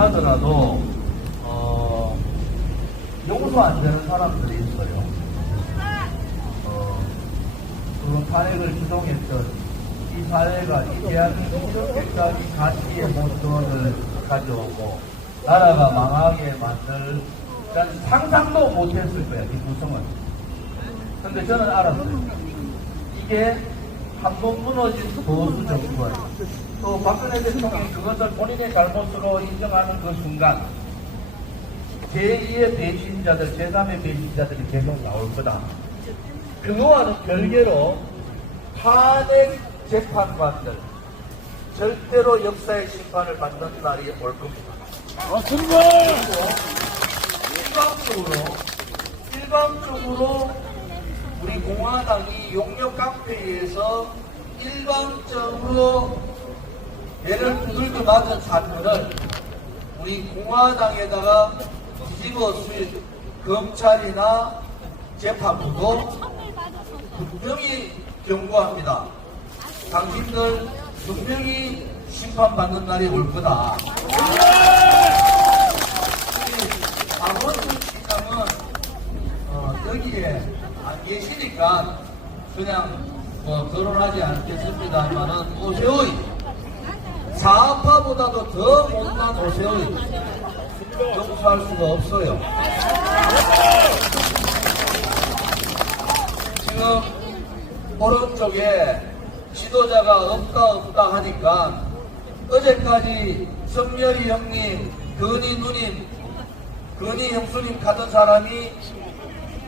하더라도 어, 용서 안 되는 사람들이 있어요. 어, 그 탄핵을 주동했던 이 사회가 이 대한민국 이렇게까지 가치의 모습을 가져오고 나라가 망하게 만들 난 상상도 못했을 거야 이 구성은. 근데 저는 알았어요. 이게 한 번 무너진 보수 정부예요. 또 박근혜 대통령이 그것을 본인의 잘못으로 인정하는 그 순간 제2의 배신자들, 제3의 배신자들이 계속 나올 거다. 그거와는 별개로 탄핵 재판관들 절대로 역사의 심판을 받는 날이 올 겁니다. 맞습니다. 일방적으로 일방적으로 우리 공화당이 용역 깡패에서 일방적으로 얘를 두들겨 맞은 사건을 우리 공화당에다가 뒤집어 쓸 검찰이나 재판부도 분명히 경고합니다. 당신들 분명히 심판받는 날이 올 거다. 아버지 시장은 어, 여기에 안 계시니까 그냥 뭐 결혼하지 않겠습니다만은 오세호이 사파보다도 더 못난 오세호이 용서할 수가 없어요. 지금 오른쪽에 지도자가 없다 없다 하니까 어제까지 성렬이 형님, 근희 누님, 근희 형수님 가던 사람이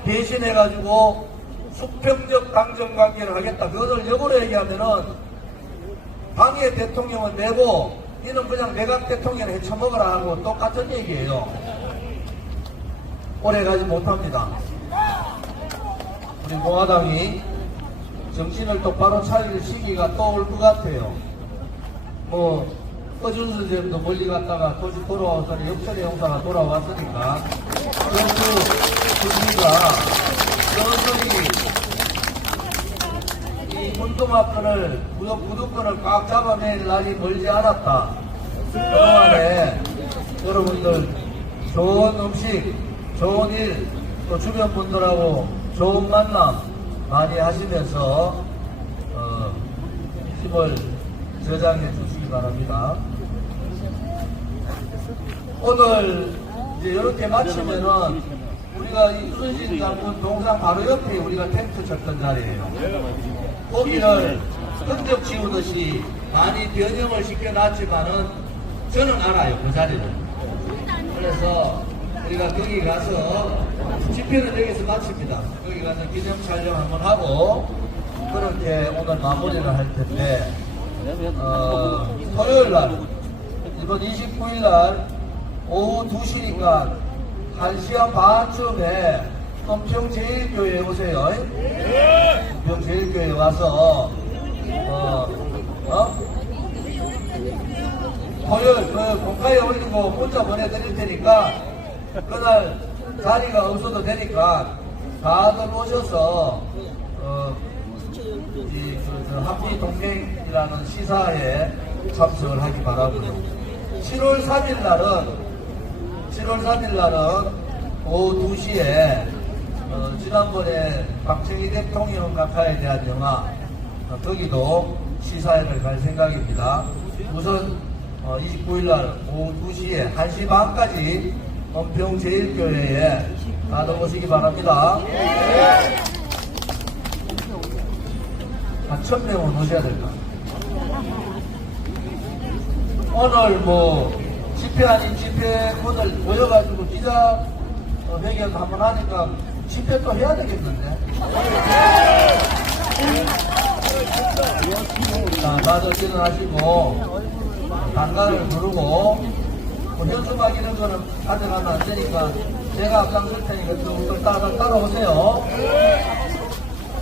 대신해가지고 수평적 강정관계를 하겠다. 그것을 역으로 얘기하면은 방해 대통령은 내고 이는 그냥 내각 대통령을 헤쳐먹으라 하고 똑같은 얘기예요. 오래 가지 못합니다. 우리 공화당이 정신을 똑바로 차릴 시기가 또 올 것 같아요. 뭐, 허준수 쌤도 멀리 갔다가 도시 돌아와서 역전의 형사가 돌아왔으니까, 그래서 분위기가 서서히 이 문동화권을, 구독권을 꽉 잡아낼 날이 멀지 않았다. 그동안에 여러분들 좋은 음식, 좋은 일, 또 주변 분들하고 좋은 만남 많이 하시면서 어, 힘을 저장해 주시기 바랍니다. 오늘 이제 이렇게 마치면은 우리가 이 순신 장군 동상 바로 옆에 우리가 텐트 쳤던 자리예요. 거기를 흔적 지우듯이 많이 변형을 시켜놨지만은 저는 알아요 그 자리를. 그래서 우리가 거기 가서 집회는 여기서 마칩니다. 거기 가서 기념 촬영 한번 하고 그렇게 오늘 마무리를 할 텐데 어, 토요일 날 이번 29일 날 오후 2시니까 1시간 반쯤에 은평제일교회에 오세요. 은평제일교회에 와서 어, 어? 토요일 그 공가에 올리고 문자 보내드릴 테니까 그날 자리가 없어도 되니까 다들 오셔서 어, 이, 그, 저, 한미 동맹이라는 시사에 참석을 하기 바라고요. 7월 3일 날은 7월 3일 날은 오후 2시에 어, 지난번에 박정희 대통령 각하에 대한 영화 어, 거기도 시사회를 갈 생각입니다. 우선 어, 29일 날 오후 2시에 1시 반까지 은평제일교회에 다들 오시기 바랍니다. 한 천명은 오셔야 될것 같아요. 오늘 뭐 집회 아닌 집회권을 모여가지고 기자 어, 회견 한번 하니까 집회 또 해야 되겠는데. 자, 다들 일어나시고 단가를 부르고 뭐 현수막 이런 거는 가져가면 안 되니까 제가 앞장설 테니까 좀 따라 따라오세요.